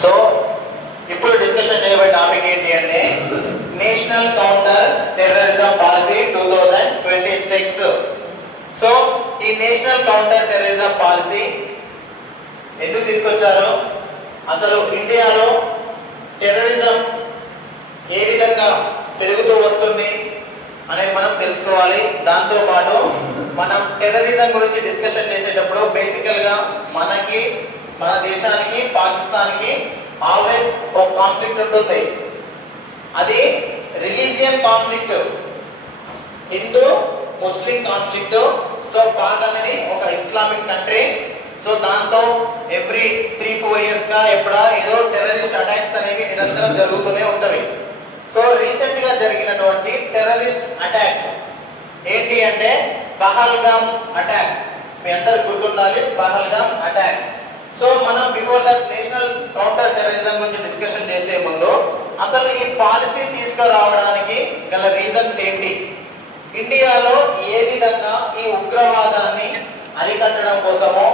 So ఇప్పుడు discussion చేయబడే topic ఏంటి అంటే national counter terrorism policy 2026. So ఈ నేషనల్ కౌంటర్ టెర్రరిజం పాలసీ ఎందుకు తీసుకొచ్చారు, అసలు ఇండియాలో టెర్రరిజం ఏ విధంగా పెరుగుతూ వస్తుంది అనేది మనం తెలుసుకోవాలి. దాంతో పాటు మనం టెర్రరిజం గురించి డిస్కషన్ చేసేటప్పుడు బేసికల్గా మన దేశానికి పాకిస్తాన్కి ఆల్వేస్ ఒక కాన్ఫ్లిక్ట్ ఉంటుంది. అది రిలీజియన్ కాన్ఫ్లిక్ట్, హిందూ ముస్లిం కాన్ఫ్లిక్ట్. సో పాక్ అనేది ఒక ఇస్లామిక్ కంట్రీ. సో దాంతో ఎవ్రీ 3-4 years గా ఏదో టెర్రరిస్ట్ అటాక్స్ అనేవి నిరంతరం జరుగుతూనే ఉంటవి. సో రీసెంట్ గా జరిగినటువంటి టెర్రరిస్ట్ అటాక్ ఏంటి అంటే పహల్గామ్ అటాక్. మీ అందరు గుర్తుండాలి, పహల్గామ్ అటాక్. సో మనం before that national counter terrorism గురించి డిస్కషన్ చేసే ముందు అసలు ఈ పాలసీ తీసుకురావడానికి గల రీజన్స్ ఏంటి, ఇండియాలో ఏ విధంగా ఈ ఉగ్రవాదాన్ని అరికట్టడం కోసమో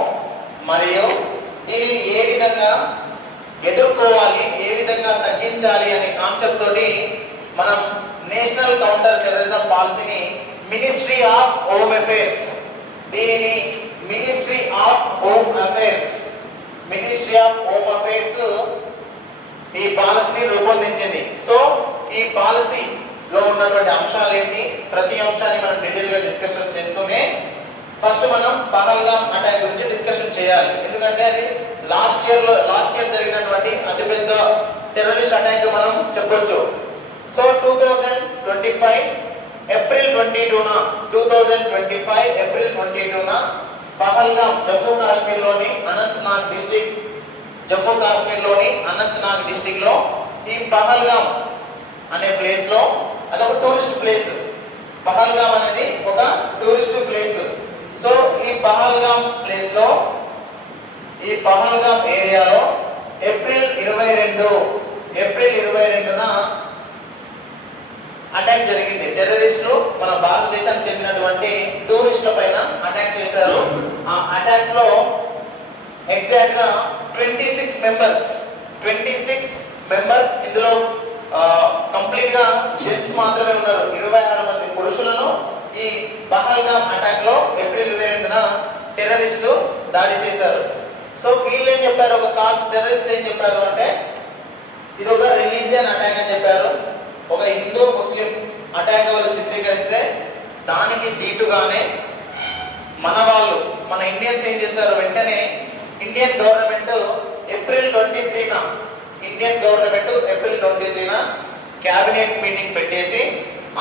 మరియు దీనిని ఏ విధంగా ఎదుర్కోవాలి, ఏ విధంగా తగ్గించాలి అనే కాన్సెప్ట్ తోటి మనం నేషనల్ కౌంటర్ టెర్రరిజం పాలసీని మినిస్ట్రీ ఆఫ్ హోమ్ అఫైర్స్, దీనిని మినిస్ట్రీ ఆఫ్ హోమ్ అఫైర్స్ ఈ పాలసీని రూపొందించింది. సో ఈ పాలసీలో ఉన్నటువంటి అంశాలు ఏంటి, ప్రతి అంశాన్ని మనం డీటెయిల్ గా డిస్కషన్ చేస్తూనే ఫస్ట్ మనం పహల్గామ్ అటాక్ గురించి డిస్కషన్ చేయాలి. ఎందుకంటే అది లాస్ట్ ఇయర్ జరిగినటువంటి అతిపెద్ద టెర్రరిస్ట్ అటాక్ మనం చెప్పొచ్చు. సో 2025 ఏప్రిల్ 22న పహల్గామ్ జమ్మూ కాశ్మీర్లోని అనంతనాగ్ డిస్ట్రిక్ట్ లో ఈ పహల్గామ్ అనే ప్లేస్ లో అదొక టూరిస్ట్ ప్లేస్. పహల్గామ్ అనేది ఒక టూరిస్ట్ ప్లేస్. సో ఈ పహల్గామ్ ప్లేస్ లో ఈ పహల్గామ్ ఏరియాలో ఏప్రిల్ 22న అటాక్ జరిగింది. టెర్రరిస్టులు మన భారతదేశానికి చెందినటువంటి టూరిస్టుల పైన అటాక్ చేశారు. ఆ అటాక్ లో ఎగ్జాక్ట్ గా 26 మెంబర్స్ ఇందులో కంప్లీట్ గా జెంట్స్ మాత్రమే ఉన్నారు. 26 మంది పురుషులను ఈ పహల్గామ్ అటాక్ లో ఏప్రిల్ 22న టెర్రరిస్టులు దాడి చేశారు. సో వీళ్ళు ఏం చెప్పారు, టెర్రరిస్టులు ఏం చెప్పారు అంటే ఇది ఒక రిలీజియన్ అటాక్ అని చెప్పారు. ఒక హిందూ ముస్లిం అటాక్ వాళ్ళు చిత్రీకరిస్తే దానికి దీటుగానే మన ఇండియన్స్ ఏం చేశారు, వెంటనే ఇండియన్ గవర్నమెంట్ ఏప్రిల్ 23న క్యాబినెట్ మీటింగ్ పెట్టేసి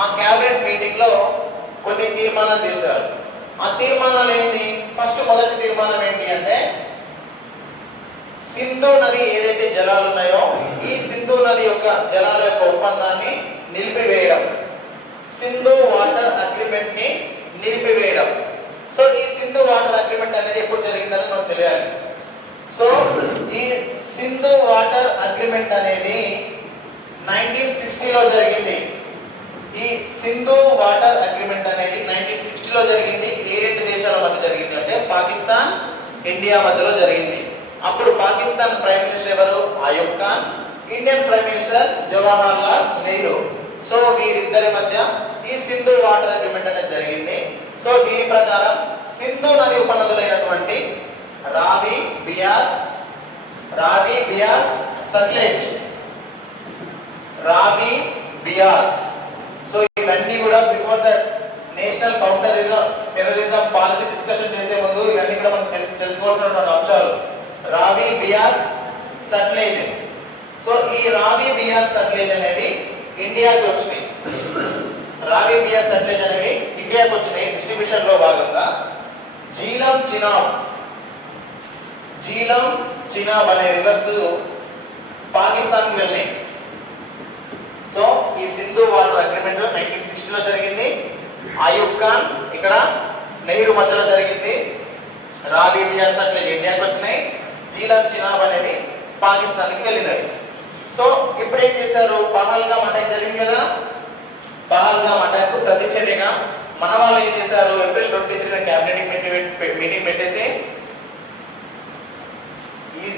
ఆ క్యాబినెట్ మీటింగ్ లో కొన్ని తీర్మానాలు చేశారు. ఆ తీర్మానాలు ఏంటి, మొదటి తీర్మానం ఏంటి అంటే సింధు నది ఏదైతే జలాలు ఉన్నాయో ఈ సింధు నది యొక్క జలాల యొక్క ఒప్పందాన్ని నిలిపివేయడం, సింధు వాటర్ అగ్రిమెంట్ ని నిలిపివేయడం. సో ఈ సింధు వాటర్ అగ్రిమెంట్ అనేది ఎప్పుడు జరిగిందని మనకు తెలియాలి. సో ఈ సింధు వాటర్ అగ్రిమెంట్ అనేది 1960లో జరిగింది. ఈ సింధు వాటర్ అగ్రిమెంట్ అనేది 1960లో జరిగింది. ఏ రెండు దేశాల మధ్య జరిగింది అంటే పాకిస్తాన్, ఇండియా మధ్యలో జరిగింది. అప్పుడు పాకిస్తాన్ ప్రైమ్ మినిస్టర్ ఎవరు, Ayub Khan, Indian prime minister Jawahar Lal Nehru. So వీరిద్దరి మధ్య ఈ సింధు వాటర్ అగ్రిమెంట్ అనేది జరిగింది. సో దీని ప్రకారం సింధు నది ఉపనదులైనటువంటి రావి, బియాస్, సట్లెజ్, సో ఇవన్నీ కూడా before that national counter terrorism policy discussion చేసే ముందు ఇవన్నీ కూడా మనం తెలుసుకోవాల్సినటువంటి అంశాలు. రావి, బియాస్, సట్లెజ్. సో ఈ రావి, బియాస్, సట్లెజ్ అనేవి ఇండియాకి వచ్చినాయి. డిస్ట్రిబ్యూషన్ లో భాగంగా జీలం, చినాబ్ అనే రివర్స్ పాకిస్తాన్ కి వెళ్ళినాయి. సో ఈ సింధు వాటర్ అగ్రిమెంట్ 1960లో జరిగింది. అయూబ్ ఖాన్ ఇక్కడ నెహ్రూ మధ్యలో జరిగింది. రావి, బియాస్, సట్లెజ్ ఇండియాకి వచ్చినాయి. జీలం, చినాబ్ అనేవి పాకిస్తాన్కి వెళ్ళినాయి. సో ఇప్పుడు ఏం చేశారు, పహల్గామ్ అటాక్ జరిగింది కదా, పహల్గామ్ అటాక్ ప్రతిచర్యగా మన వాళ్ళు ఏం చేశారు, ఏప్రిల్ 23న క్యాబినెట్ మీటింగ్ పెట్టేసి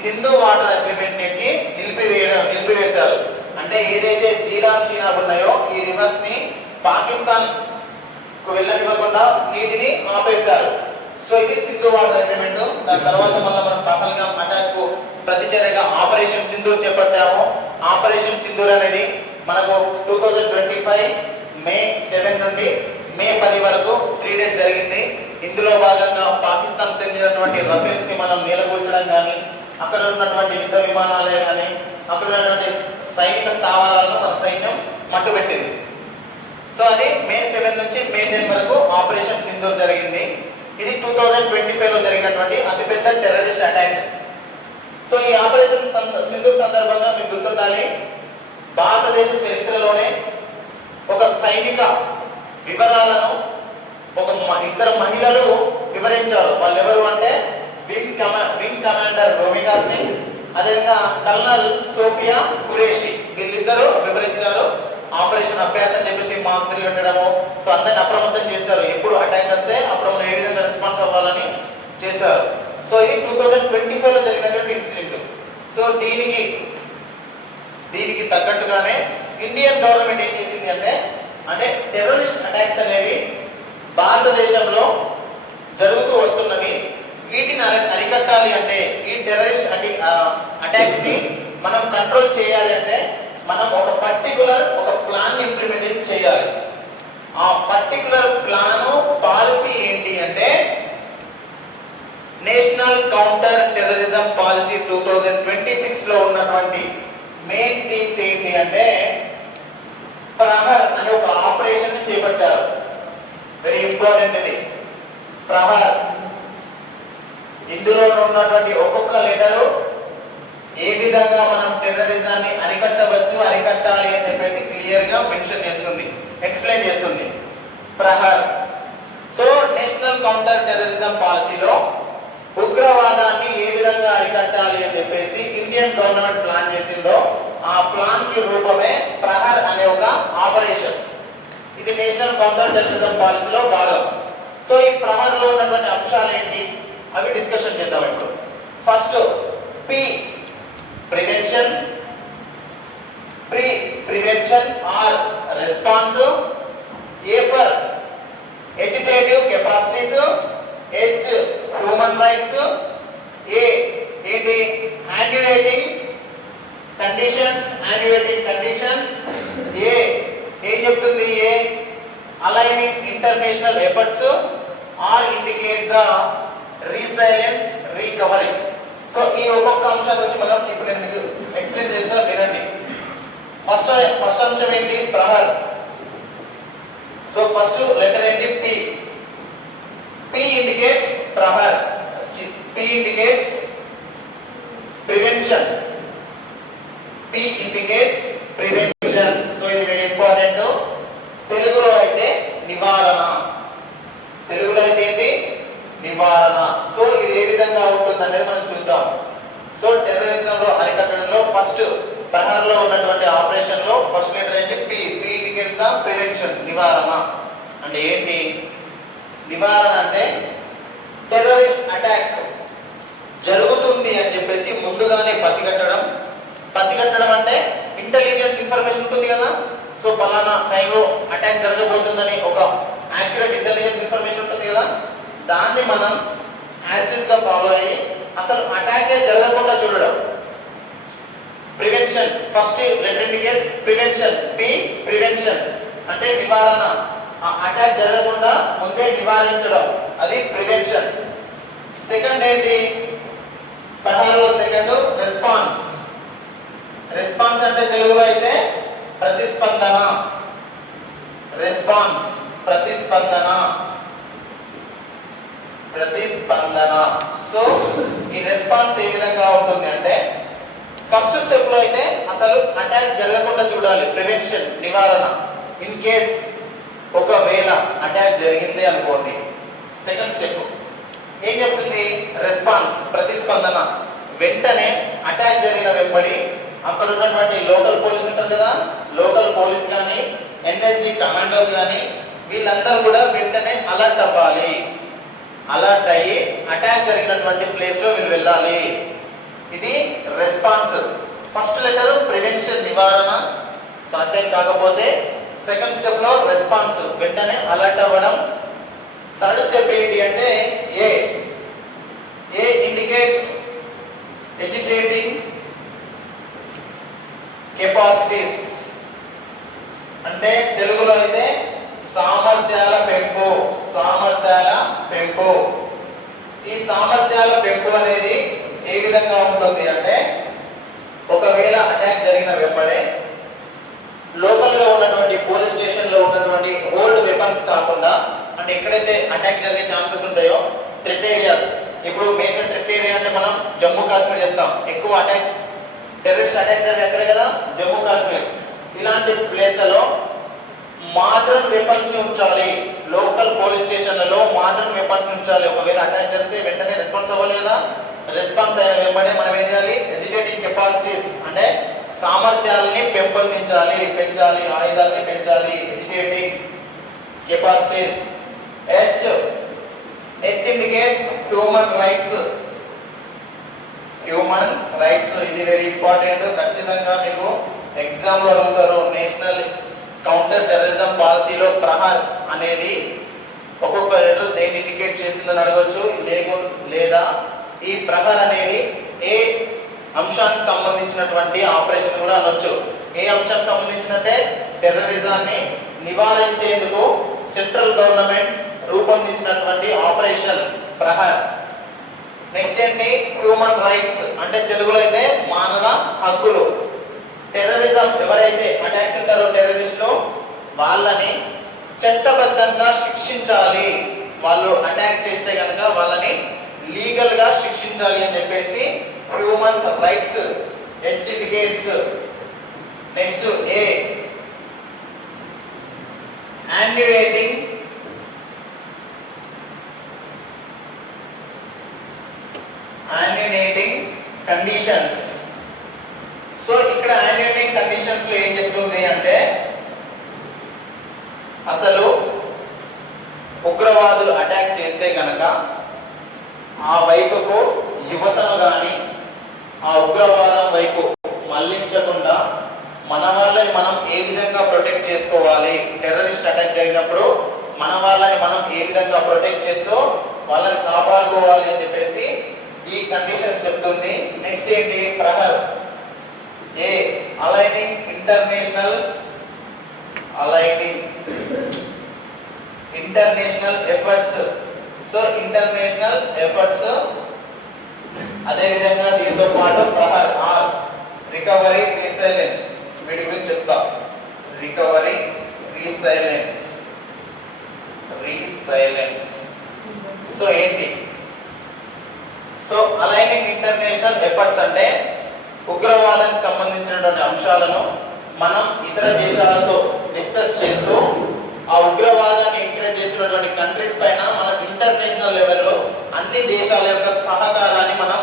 సింధు వాటర్ అగ్రిమెంట్ ని నిలిపివేశారు. అంటే ఏదైతే జీలాన్ చీనాబ్ ఉన్నాయో ఈ రివర్స్ ని పాకిస్తాన్ కు వెళ్ళనివ్వకుండా నీటిని ఆపేశారు. సో ఇది సింధు వాటర్ అగ్రిమెంట్. దాని తర్వాత మళ్ళీ మనం పహల్గామ్ అటాక్ కు ప్రతిచర్యగా ఆపరేషన్ సింధూర్ చేపట్టాము. ఆపరేషన్ సింధూర్ అనేది మనకు 2025 మే 7 నుండి మే 10 వరకు 3 డేస్ జరిగింది. ఇందులో భాగంగా పాకిస్తాన్ చెందినటువంటి రఫేల్స్ ని మనం నేలకూల్చడం కానీ, అక్కడ ఉన్నటువంటి యుద్ధ విమానాలే కానీ, అక్కడ ఉన్నటువంటి సైనిక స్థావరాలను మన సైన్యం మట్టుబెట్టింది. సో అది మే 7 నుంచి మే 10 వరకు ఆపరేషన్ సింధూర్ జరిగింది. ఇది 2025 లో జరిగినటువంటి అతిపెద్ద టెర్రరిస్ట్ అటాక్. సో ఈ ఆపరేషన్ సింధూర్ సందర్భంగా మీకు గుర్తుండాలి, భారతదేశ చరిత్రలోనే ఒక సైనిక వివరాలను ఇద్దరు మహిళలు వివరించారు. వాళ్ళు ఎవరు అంటే వింగ్ కమాండర్ భూమికా సింగ్, అదేవిధంగా కల్నల్ సోఫియా ఖురేషి. వీళ్ళిద్దరూ వివరించారు. ఆపరేషన్ అభ్యాస్ అని చెప్పేసి మాకు పెట్టడము, సో అందరిని అప్రమత్తం చేశారు. ఎప్పుడు అటాక్ వస్తే అప్పుడు మనం ఏ విధంగా రెస్పాన్స్ అవ్వాలని చేశారు. సో ఇది 2025 లో జరిగినటువంటి ఇన్సిడెంట్. సో దీనికి తగ్గట్టుగానే ఇండియన్ గవర్నమెంట్ ఏం చేసింది అంటే టెర్రరిస్ట్ అటాక్స్ అనేవి భారతదేశంలో జరుగుతూ వస్తున్నవి. వీటిని అరికట్టాలి అంటే, ఈ టెర్రరిస్ట్ అటాక్స్ ని మనం కంట్రోల్ చేయాలి అంటే మనం ఒక ప్లాన్ ఇంప్లిమెంట్ చేయాలి. ఆ పర్టికులర్ ప్లాను పాలసీ ఏంటి అంటే నేషనల్ కౌంటర్ టెర్రరిజం పాలసీ 2026 లో ఉన్నటువంటి మెయిన్ థీమ్స్ ఏంటి అంటే ప్రహర్ అనే ఒక ఆపరేషన్ ని చేపట్టారు. వెరీ ఇంపార్టెంట్ ఇది ప్రహర్. ఇందులో ఉన్నటువంటి ఒక్కొక్క లెటరు ఏ విధంగా మనం టెర్రరిజాన్ని అరికట్టాలి అని చెప్పేసి క్లియర్ గా మెన్షన్ చేస్తుంది, ఎక్స్ప్లెయిన్ చేస్తుంది ప్రహర్. సో నేషనల్ కౌంటర్ టెర్రరిజం పాలసీలో ఉగ్రవాదాన్ని ఏ విధంగా అరికట్టాలి అని చెప్పేసి ఇండియన్ గవర్నమెంట్ ప్లాన్ చేసిందో ఆ ప్లాన్ కి రూపమే ప్రహర్ అనే ఒక ఆపరేషన్. ఇది నేషనల్ కౌంటర్ టెర్రరిజం పాలసీలో భాగం. సో ఈ ప్రహర్ లో ఉన్నటువంటి అంశాలు ఏంటి అవి డిస్కషన్ చేద్దాం ఇప్పుడు. First P prevention, prevention R response, A for educative capacities, H human rights, A ఏంటి యాన్యుయేటింగ్ కండిషన్స్, ఏ ఏం చెప్తుంది, A aligning international efforts, R indicate the resilience recovery. So ఈ ఒక్కొక్క అంశం గురించి మనం ఇప్పుడు నేను మీకు ఎక్స్ప్లెయిన్ చేస్తాను, వినండి. ఫస్ట్ అంశం ఏంటి ప్రహర్. సో ఫస్ట్ లెటర్ ఏంటి P. P indicates Prahar, P indicates prevention, P indicates prevention. So ఇది వెరీ ఇంపార్టెంట్. తెలుగులో అయితే నివారణ, తెలుగులో అయితే ఏంటి నివారణ. సో ఇది ఏ విధంగా ఉంటుంది అనేది మనం చూద్దాం. సో టెర్రరిజం లో అరికట్టడంలో ఫస్ట్ ప్రహర్ లో ఉన్నటువంటి ఆపరేషన్ లో ఫస్ట్ లెటర్ ఏంటి P. P indicates the prevention, నివారణ. అంటే ఏంటి నివారణ అంటే టెర్రరిస్ట్ అటాక్ జరుగుతుంది అని చెప్పేసి ముందుగానే పసిగట్టడం అంటే ఇంటెలిజెన్స్ ఇన్ఫర్మేషన్ ఉంటుంది కదా. సో పలానా టైంలో అటాక్ జరగబోతుందని ఒక యాక్యురేట్ ఇంటెలిజెన్స్ ఇన్ఫర్మేషన్ ఉంటుంది కదా, దాన్ని మనం యాస్టిస్ గా ఫాలో అయ్యి అసలు అటాకే జరగకుండా చూడడం. Prevention first letter indicates prevention, P prevention అంటే నివారణ, ఆ అటాక్ జరగకుండా ముందే నివారించడం, అది ప్రివెన్షన్. సెకండ్ ఏంటి పదహారులో సెకండ్ రెస్పాన్స్. రెస్పాన్స్ అంటే తెలుగులో అయితే ప్రతిస్పందన, రెస్పాన్స్ ప్రతిస్పందన. సో ఈ రెస్పాన్స్ ఏ విధంగా ఉంటుంది అంటే ఫస్ట్ స్టెప్ లో అయితే అసలు అటాక్ జరగకుండా చూడాలి, ప్రివెన్షన్ నివారణ. ఇన్ కేస్ ఒకవేళ అటాక్ జరిగింది అనుకోండి, సెకండ్ స్టెప్ ఏం చెప్తుంది రెస్పాన్స్ ప్రతిస్పందన. వెంటనే అటాక్ జరిగిన వెంబడి అక్కడ ఉన్నటువంటి లోకల్ పోలీస్ ఉంటుంది కదా, లోకల్ పోలీస్ కానీ ఎన్ఎస్జి కమాండోస్ కానీ వీళ్ళందరూ కూడా వెంటనే అలర్ట్ అవ్వాలి. అలర్ట్ అయ్యి అటాక్ జరిగినటువంటి ప్లేస్ లో వీళ్ళు వెళ్ళాలి. ఇది రెస్పాన్స్. ఫస్ట్ లెటర్ ప్రివెన్షన్ నివారణ, సాధ్యం కాకపోతే సెకండ్ స్టెప్ లో రెస్పాన్స్ వెంటనే అలర్ట్ అవ్వడం. థర్డ్ స్టెప్ ఏంటి అంటే ఏ ఇండికేట్స్ ఎడ్యుకేటింగ్ కెపాసిటీస్, అంటే తెలుగులో అయితే సామర్థ్యాల పెంపు. ఈ సామర్థ్యాల పెంపు అనేది ఏ విధంగా ఉంటుంది అంటే, ఒకవేళ అటాక్ జరిగిన వెంబడే లోకల్ గా ఉన్నటువంటి పోలీస్ స్టేషన్ లో ఉన్నటువంటి ఓల్డ్ వెపన్స్ కాకుండా, అంటే ఎక్కడైతే అటాక్ జరిగే ఛాన్సెస్ ఉంటాయో థ్రెట్ ఏరియాస్, ఇప్పుడు మేజర్ థ్రెట్ ఏరియా అంటే మనం జమ్మూ కాశ్మీర్ చెప్తాం, ఎక్కువ అటాక్స్ టెర్రరిస్ట్ అటాక్ జరిగే అక్కడే కదా జమ్మూ కాశ్మీర్. ఇలాంటి ప్లేస్లలో మోడర్న్ వెపన్స్ ని ఉంచాలి. లోకల్ పోలీస్ స్టేషన్లలో మోడర్న్ వెపన్స్ ఉంచాలి. ఒకవేళ అటాక్ జరిగితే వెంటనే రెస్పాన్స్ అవ్వాలి కదా. రెస్పాన్స్ అయిన వెంబడే మనం ఏం చేయాలి, ఎడ్యుకేటింగ్ కెపాసిటీస్ అంటే సామర్థ్యాలని పెంచాలి, ఆయుధాలని పెంచాలి. Educating capacities. H indicates human rights. ఇది వెరీ ఇంపార్టెంట్, ఖచ్చితంగా మీకు ఎగ్జామ్ లో అడుగుతారు. నేషనల్ కౌంటర్ టెర్రరిజం పాలసీలో ప్రహార్ అనేది ఒక్కొక్క లెటర్ దేన్ని ఇండికేట్ చేసిందని అడగొచ్చు, లేదా ఈ ప్రహార్ అనేది ఏ అంశానికి సంబంధించినటువంటి ఆపరేషన్ కూడా అనొచ్చు. ఏ అంశానికి సంబంధించినట్టే టెర్రరిజాన్ని నివారించేందుకు సెంట్రల్ గవర్నమెంట్ రూపొందించినటువంటి ఆపరేషన్ ప్రహార్. నెక్స్ట్ ఏంటి, హ్యూమన్ రైట్స్ అంటే తెలుగులో అయితే మానవ హక్కులు. టెర్రరిజం ఎవరైతే అటాక్స్ ఉంటారో టెర్రరిస్టులు, వాళ్ళని చట్టబద్ధంగా శిక్షించాలి. వాళ్ళు అటాక్ చేస్తే కనుక వాళ్ళని లీగల్ గా శిక్షించాలి అని చెప్పేసి human rights H indicates. Next A attenuating conditions. So ఇక్కడ యాన్యుయేటింగ్ కండిషన్స్ లో ఏం చెప్తుంది అంటే, అసలు ఉగ్రవాదులు అటాక్ చేస్తే కనుక ఆ వైపుకు యువతను కానీ ఆ ఉగ్రవాదం వైపు మళ్లించకుండా మన వాళ్ళని మనం ఏ విధంగా ప్రొటెక్ట్ చేసుకోవాలి, టెర్రరిస్ట్ అటాక్ జరిగినప్పుడు మన వాళ్ళని మనం ఏ విధంగా ప్రొటెక్ట్ చేస్తూ వాళ్ళని కాపాడుకోవాలి అని చెప్పేసి ఈ కండిషన్స్ చెప్తుంది. నెక్స్ట్ ఏంటి, Prahar. A aligning international efforts. So international efforts. అదే విధంగా దీంతో పాటు ప్రహర్ ఆర్ రికవరీ రీసైలెన్స్. వీటి గురించి చెప్తాం. Recovery resilience. సో ఏంటి, సో అలైనింగ్ ఇంటర్నేషనల్ ఎఫర్ట్స్ అంటే ఉగ్రవాదానికి సంబంధించినటువంటి అంశాలను మనం ఇతర దేశాలతో డిస్కస్ చేస్తూ ఆ ఉగ్రవాదాన్ని ఎంకరేజ్ చేసినటువంటి కంట్రీస్ పైన మన ఇంటర్నేషనల్ లెవెల్లో అన్ని దేశాల యొక్క సహకారాన్ని మనం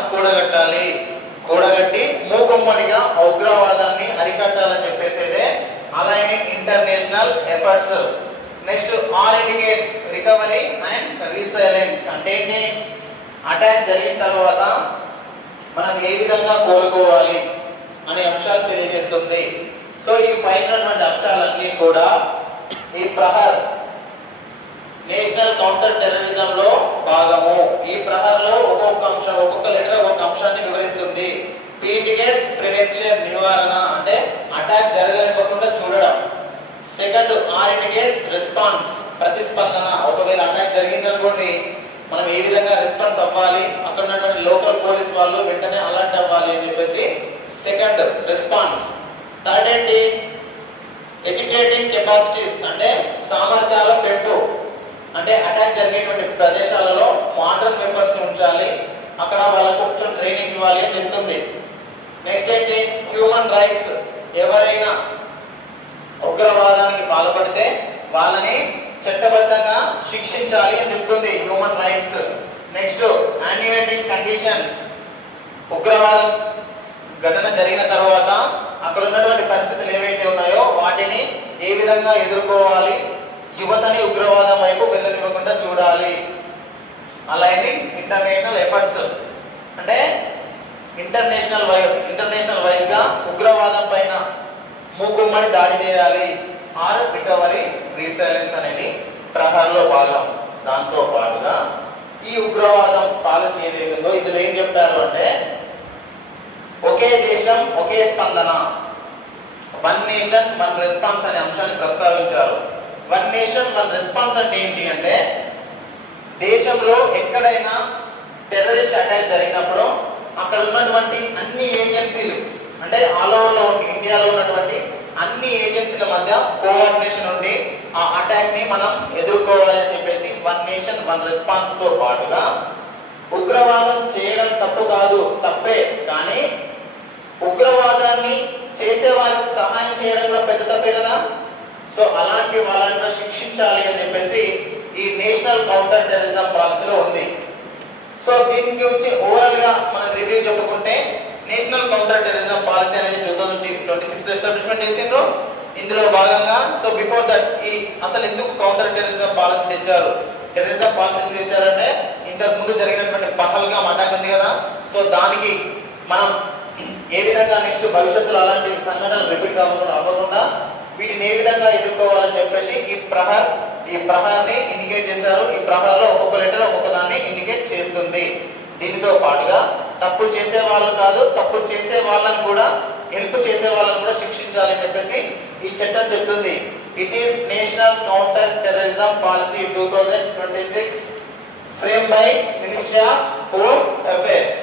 కూడగట్టి మూకుమ్మడిగా ఆ ఉగ్రవాదాన్ని అరికట్టాలని చెప్పేసేదే aligning international efforts. Next R indicates recovery and resilience. అంటే ఏంటి, అటాక్ జరిగిన తర్వాత మనం ఏ విధంగా కోలుకోవాలి అనే అంశాలు తెలియజేస్తుంది. సో ఈ పైన అంశాలన్నీ కూడా ఈ ప్రహర్ నేషనల్ కౌంటర్ టెర్రరిజం లో భాగము. ఈ ప్రహర్ లో ఒక్కొక్క అంశం, ఒక్కొక్క లెటర్ ఒక్కొక్క అంశాన్ని వివరిస్తుంది. పి ఇండికేట్స్ ప్రివెన్షన్ నివారణ అంటే అటాక్ జరగనివ్వకుండా చూడడం. సెకండ్ ఆర్ ఇండికేట్స్ రెస్పాన్స్ ప్రతిస్పందన. ఒకవేళ అటాక్ జరిగిందనుకోండి మనం ఏ విధంగా రెస్పాన్స్ అవ్వాలి, అక్కడ ఉన్నటువంటి లోకల్ పోలీస్ వాళ్ళు వెంటనే అలర్ట్ అవ్వాలి అని చెప్పేసి సెకండ్ రెస్పాన్స్. థర్డ్ ఏంటి, ఎడ్యుకేటింగ్ కెపాసిటీస్ అంటే సామర్థ్యాల పెంపు. అంటే అటాక్ జరిగేటువంటి ప్రదేశాలలో మోడర్న్ వెపన్స్ ని ఉంచాలి, అక్కడ వాళ్ళకు కొంచెం ట్రైనింగ్ ఇవ్వాలి అని చెప్తుంది. నెక్స్ట్ ఏంటి, హ్యూమన్ రైట్స్. ఎవరైనా ఉగ్రవాదానికి పాల్పడితే వాళ్ళని చట్టబద్ధంగా శిక్షించాలి అని చెప్తుంది human rights. Next attenuating conditions. ఉగ్రవాదం ఘటన జరిగిన తర్వాత అక్కడ ఉన్నటువంటి పరిస్థితులు ఏవైతే ఉన్నాయో వాటిని ఏ విధంగా ఎదుర్కోవాలి, యువతని ఉగ్రవాదం వైపు వెళ్ళనివ్వకుండా చూడాలి. అలైనింగ్ ఇంటర్నేషనల్ ఎఫర్ట్స్ అంటే ఇంటర్నేషనల్ వైజ్ గా ఉగ్రవాదం పైన మూకుమ్మడి దాడి చేయాలి ఆర్ రికవరీ రీసైలెన్స్ అనేది ప్రహార్లో భాగం. దాంతో పాటుగా ఈ ఉగ్రవాదం పాలసీ ఏదైతే ఉందో ఇందులో ఏం చెప్పారు అంటే ఒకే దేశం ఒకే స్పందన, వన్ నేషన్ వన్ రెస్పాన్స్ అనే అంశాన్ని ప్రస్తావించారు. వన్ నేషన్ వన్ రెస్పాన్స్ అంటే ఏంటి అంటే దేశంలో ఎక్కడైనా టెర్రరిస్ట్ అటాక్ జరిగినప్పుడు అక్కడ ఉన్నటువంటి అన్ని ఏజెన్సీలు అంటే ఆల్ ఓవర్లో ఇండియాలో ఉన్నటువంటి అన్ని ఏజెన్సీల మధ్య కోఆర్డినేషన్ ఉండి ఆ అటాక్ ని మనం ఎదుర్కోవాలి అని చెప్పేసి వన్ నేషన్ వన్ రెస్పాన్స్ తో పాటుగా ఉగ్రవాదం చేయడం తప్పు కాదు, తప్పే, కానీ ఉగ్రవాదాన్ని చేసే వారికి సహాయం చేయడం కూడా పెద్ద తప్పే కదా. సో అలాంటి వాళ్ళని కూడా శిక్షించాలి అని చెప్పేసి ఈ నేషనల్ కౌంటర్ టెర్రరిజం పాలసీలో ఉంది. సో దీని గురించి ఓవరాల్ గా మనం రివ్యూ చెప్పుకుంటే నేషనల్ కౌంటర్ టెర్రరిజం పాలసీ అనేది 2026 ఎస్టాబ్లిష్మెంట్ చేసిండ్రు. ఇందులో భాగంగా సో బిఫోర్ దట్ ఈ అసలు ఎందుకు కౌంటర్ టెర్రరిజం పాలసీ తెచ్చారు, టెర్రరిజం పాలసీ ఎందుకు తెచ్చారంటే ఇంతకు ముందు జరిగినటువంటి పహల్గామ్ అటాక్ ఉంది కదా, సో దానికి మనం ఏ విధంగా నెక్స్ట్ భవిష్యత్తులో అలాంటి సంఘటనలు రిపీట్ అవ్వకుండా వీటిని ఏ విధంగా ఎదుర్కోవాలని చెప్పేసి ఈ ప్రహార్ని ఇండికేట్ చేశారు. ఈ ప్రహార్లో ఒక్కొక్క లెటర్ ఒక్కొక్క దాన్ని ఇండికేట్ చేస్తుంది. దీనితో పాటుగా తప్పు చేసే వాళ్ళు కాదు, తప్పు చేసే వాళ్ళని కూడా హెల్ప్ చేసే వాళ్ళని కూడా శిక్షించాలని చెప్పేసి ఈ చట్టం చెప్తుంది. It is national counter terrorism policy 2026 frame by ministry of home affairs.